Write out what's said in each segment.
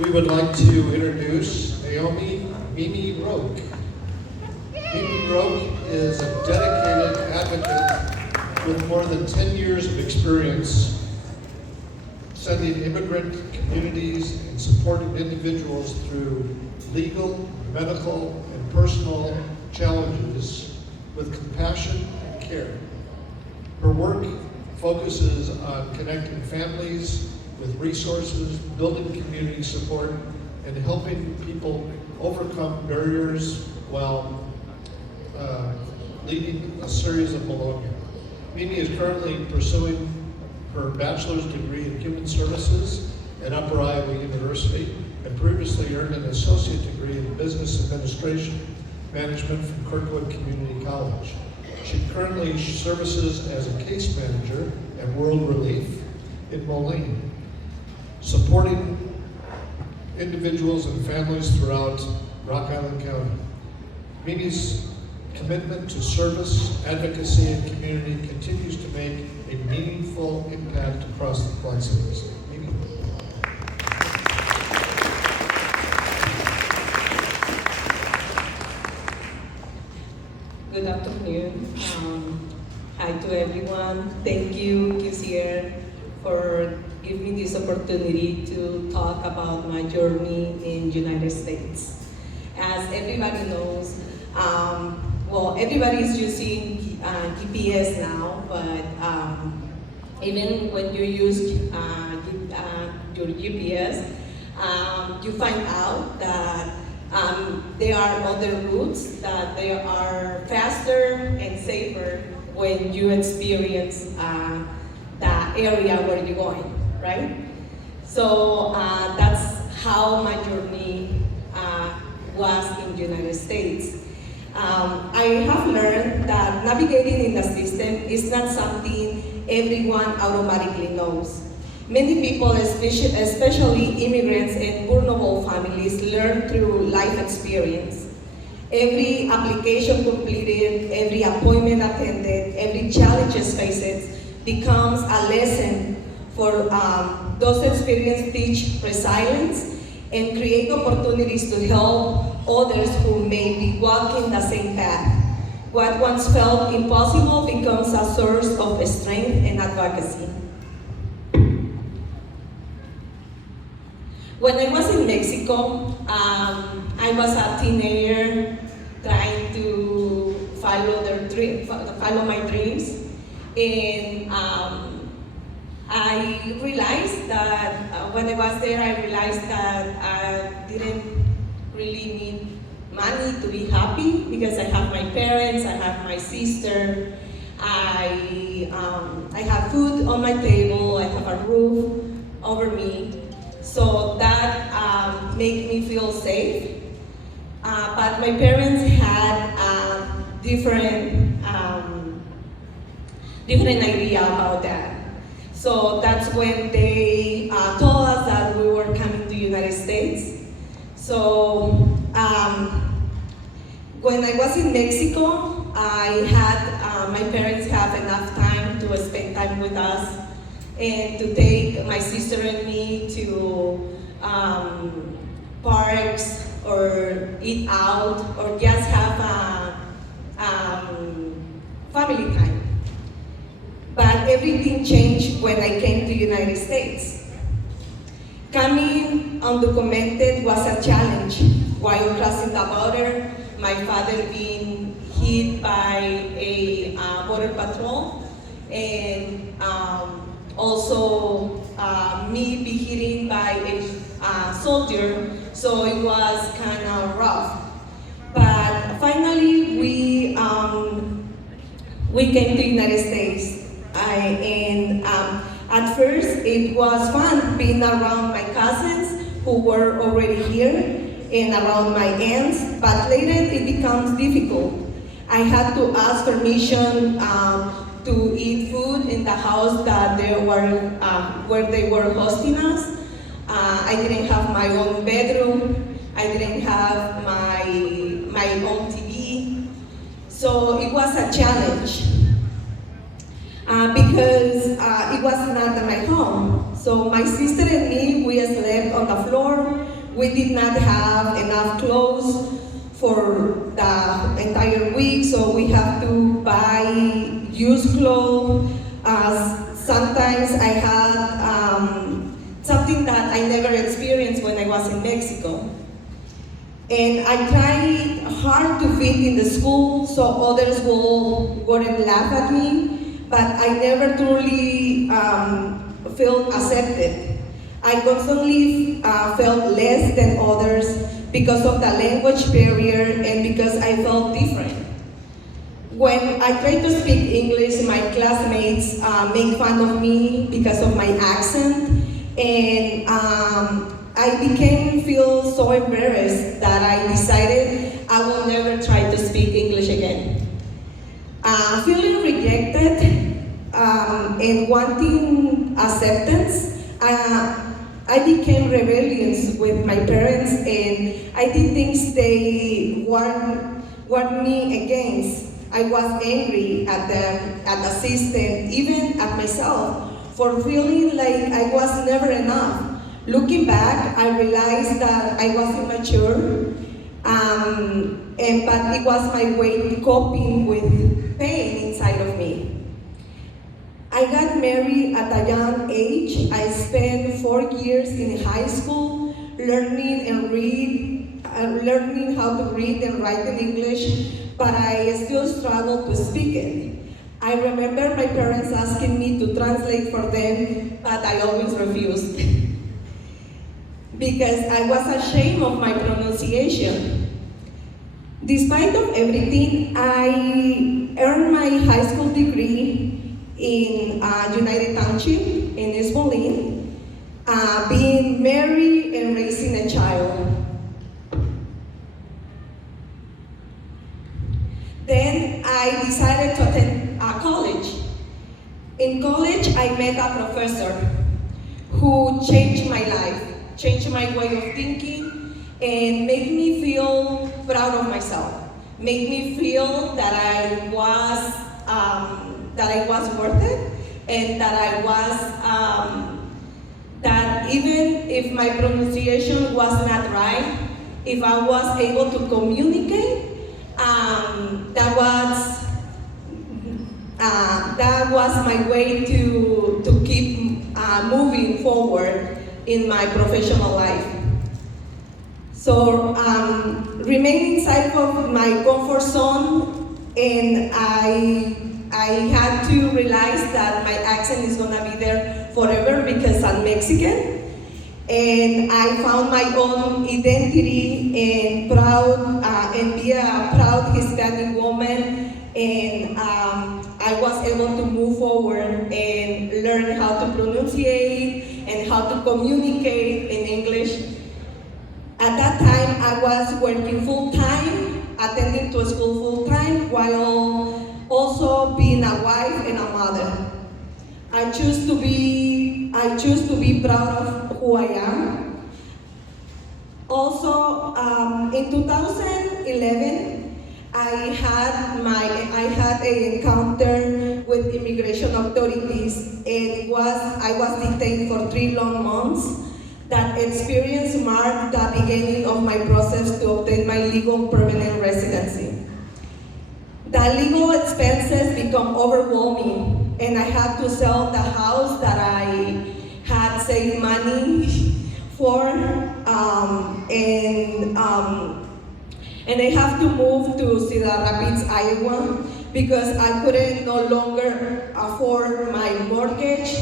we would like to introduce Naomi Mimi Roque. Mimi Roque is a dedicated advocate with more than 10 years of experience sending immigrant communities and supporting individuals through legal, medical, and personal challenges with compassion and care. Her work focuses on connecting families with resources, building community support, and helping people overcome barriers while leading a series of belonging. Mimi is currently pursuing her bachelor's degree in human services at Upper Iowa University and previously earned an associate degree in business administration management from Kirkwood Community College. She currently services as a case manager at World Relief in Moline, supporting individuals and families throughout Rock Island County. Mimi's commitment to service, advocacy, and community continues to make a meaningful impact across the Quad Cities. Mimi. Good afternoon. Hi to everyone. Thank you, QCR, for giving me this opportunity to talk about my journey in United States. As everybody knows, everybody is using GPS now, but even when you use your GPS, you find out that there are other routes that they are faster and safer when you experience the area where you're going, right? So that's how my journey was in the United States. I have learned that navigating in the system is not something everyone automatically knows. Many people, especially immigrants and vulnerable families, learn through life experience. Every application completed, every appointment attended, every challenge faced becomes a lesson for those experiences teach resilience and create opportunities to help others who may be walking the same path. What once felt impossible becomes a source of strength and advocacy. When I was in Mexico, I was a teenager trying to follow my dreams, and I realized that when I was there, I realized that I didn't really need money to be happy because I have my parents, I have my sister, I have food on my table, I have a roof over me. So that made me feel safe. But my parents had different idea about that. So that's when they told us that we were coming to the United States. So when I was in Mexico, I had my parents have enough time to spend time with us and to take my sister and me to parks or eat out or just have a family time. But everything changed when I came to the United States. Coming undocumented was a challenge. While crossing the border, my father being hit by a border patrol, and also me be hit by a soldier, so it was kind of rough. But finally, we came to the United States. At first, it was fun being around my cousins who were already here and around my aunts, but later it becomes difficult. I had to ask permission to eat food in the house that they were where they were hosting us. I didn't have my own bedroom. I didn't have my own TV. So it was a challenge because it was not my home. So my sister and me, we slept on the floor. We did not have enough clothes for the entire week, so we have to buy used clothes. Sometimes I had something that I never experienced when I was in Mexico. And I tried hard to fit in the school so others wouldn't laugh at me, but I never truly felt accepted. I constantly felt less than others because of the language barrier and because I felt different. When I tried to speak English, my classmates made fun of me because of my accent, and I feel so embarrassed that I decided I will never try to speak English again. Feeling rejected and wanting acceptance, I became rebellious with my parents, and I did things they warned me against. I was angry at them, at the system, even at myself, for feeling like I was never enough. Looking back, I realized that I was immature, but it was my way of coping with pain inside of me. I got married at a young age. I spent 4 years in high school learning how to read and write in English, but I still struggled to speak it. I remember my parents asking me to translate for them, but I always refused because I was ashamed of my pronunciation. Despite of everything, I earned my high school degree in United Township in East Moline, being married and raising a child. Then I decided to attend college. In college, I met a professor who changed my life, changed my way of thinking, and made me feel proud of myself, made me feel that I was worth it, and that even if my pronunciation was not right, if I was able to communicate, that was my way to keep moving forward in my professional life. So remain inside of my comfort zone, and I had to realize that my accent is gonna be there forever because I'm Mexican. And I found my own identity and be a proud Hispanic woman. And I was able to move forward and learn how to pronunciate and how to communicate in English. At that time, I was working full-time, attending to school full-time, while also being a wife and a mother. I choose to be proud of who I am. Also, in 2011, I had an encounter with immigration authorities, and I was detained for 3 long months. That experience marked the beginning of my process to obtain my legal permanent residency. The legal expenses become overwhelming, and I had to sell the house that I had saved money for, and I have to move to Cedar Rapids, Iowa, because I couldn't no longer afford my mortgage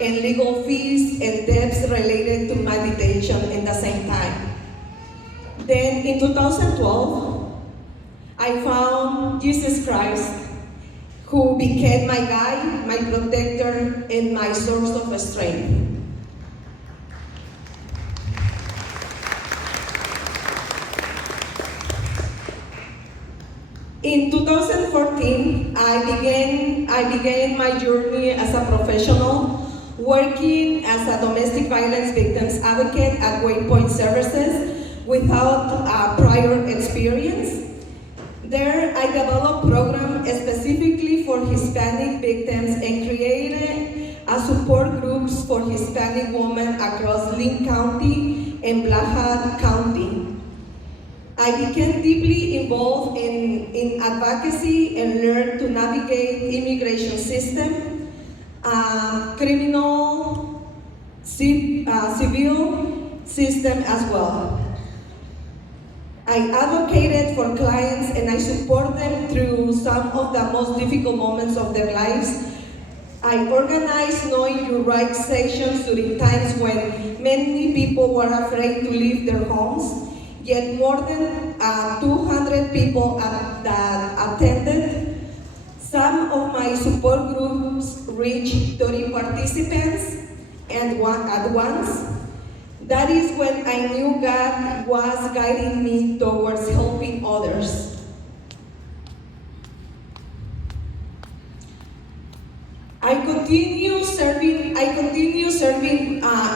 and legal fees and debts related to my detention in the same time. Then in 2012, I found Jesus Christ, who became my guide, my protector, and my source of strength. In 2014, I began my journey as a professional, working as a domestic violence victims advocate at Waypoint Services without prior experience. There, I developed programs specifically for Hispanic victims and created support groups for Hispanic women across Linn County and Black County. I became deeply involved in advocacy and learned to navigate immigration system, criminal, civil system as well. I advocated for clients and I support them through some of the most difficult moments of their lives. I organized Knowing Your Rights sessions during times when many people were afraid to leave their homes. Yet more than 200 people that attended. Some of my support groups reached 30 participants at once. That is when I knew God was guiding me towards helping others. I continue serving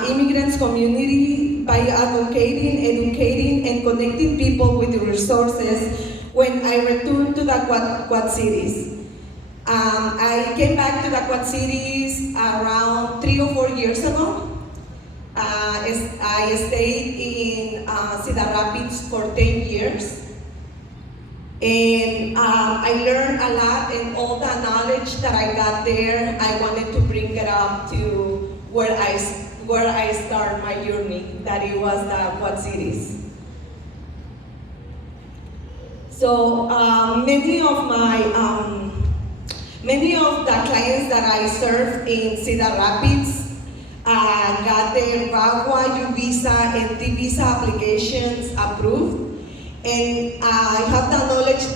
immigrants community by advocating, educating, and connecting people with the resources when I returned to the Quad Cities. I came back to the Quad Cities around 3 or 4 years ago. I stayed in Cedar Rapids for 10 years. And I learned a lot, and all the knowledge that I got there, I wanted to bring it up to where I start my journey, that it was the Quad Cities. So many of the clients that I served in Cedar Rapids got their VAWA, U-Visa, and T-Visa applications approved. And I have the knowledge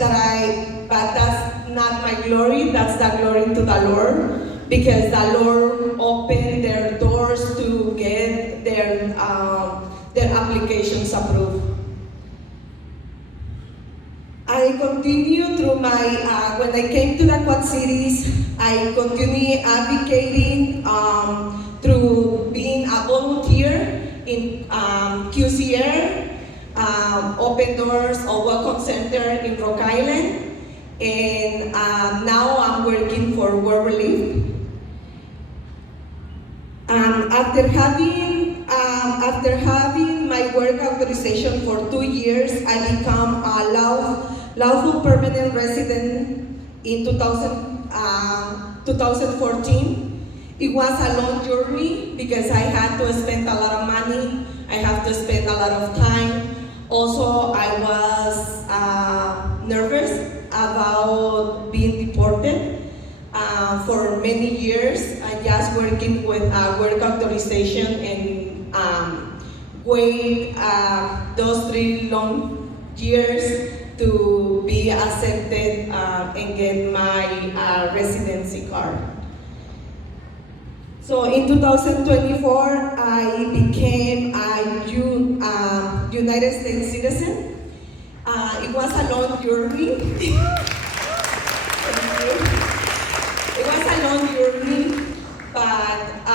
but that's not my glory, that's the glory to the Lord, because the Lord opened their doors to get their applications approved. I continue through when I came to the Quad Cities, I continue advocating through being a volunteer in QCR, Open Doors or Welcome Center in Rock Island, and now I'm working for World Relief. After having my work authorization for 2 years, I become a lawful permanent resident in 2014. It was a long journey because I had to spend a lot of money. I have to spend a lot of time. Also, I was nervous about being deported for many years. I just working with work authorization and wait those 3 long years to be accepted and get my residency card. So in 2024, I became a United States citizen. It was a long journey. It was a long journey, but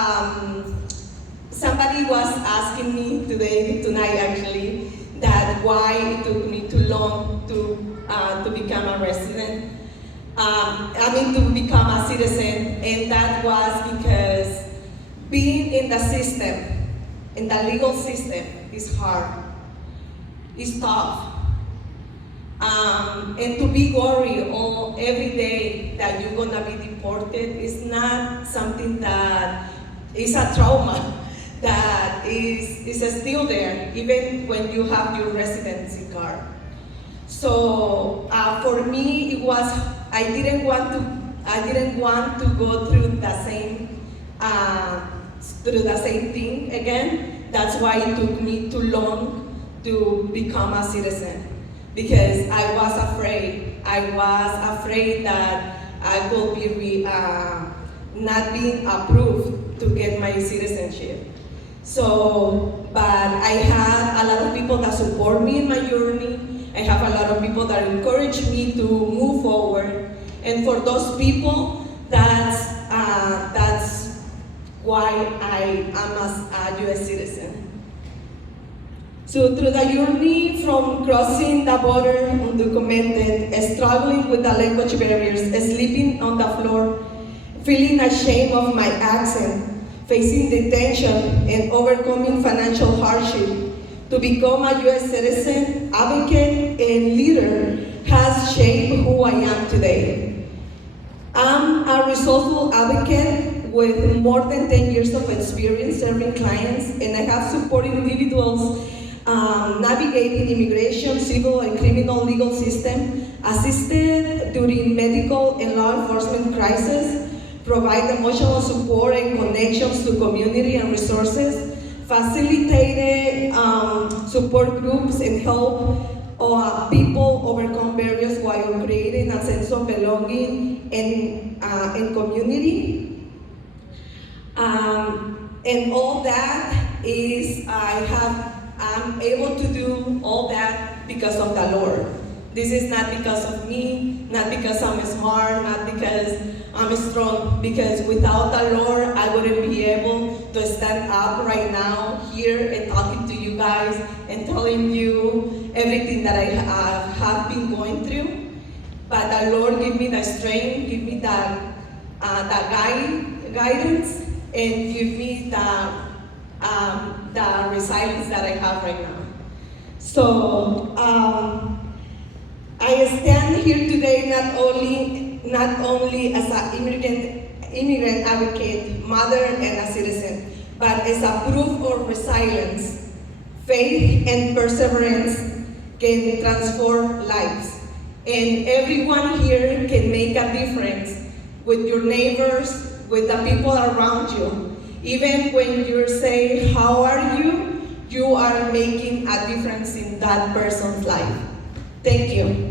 somebody was asking me tonight actually, that why it took me too long to become a resident. To become a citizen, and that was because being in the system, in the legal system, is hard, it's tough. And to be worried every day that you're gonna be deported is not something that is a trauma that is still there, even when you have your residency card. So for me, it was, I didn't want to go through the same thing again. That's why it took me too long to become a citizen, because I was afraid. I was afraid that I will be not being approved to get my citizenship. So, but I had a lot of people that support me in my journey. I have a lot of people that encourage me to move forward. And for those people, that's why I am a U.S. citizen. So through the journey from crossing the border undocumented, struggling with the language barriers, sleeping on the floor, feeling ashamed of my accent, facing detention, and overcoming financial hardship, to become a U.S. citizen, advocate, and leader has shaped who I am today. I'm a resourceful advocate with more than 10 years of experience serving clients, and I have supported individuals navigating immigration, civil, and criminal legal system, assisted during medical and law enforcement crises, provide emotional support and connections to community and resources, facilitated support groups and help people overcome barriers while creating a sense of belonging and community. And all that is, I'm able to do all that because of the Lord. This is not because of me, not because I'm smart, not because I'm strong, because without the Lord, I wouldn't be able to stand up right now here and talking to you guys and telling you everything that I have been going through. But the Lord give me the strength, give me the guidance, and give me the resilience that I have right now. So I stand here today not only as an immigrant advocate, mother, and a citizen, but as a proof of resilience, faith, and perseverance can transform lives. And everyone here can make a difference with your neighbors, with the people around you. Even when you say, "How are you?" you are making a difference in that person's life. Thank you.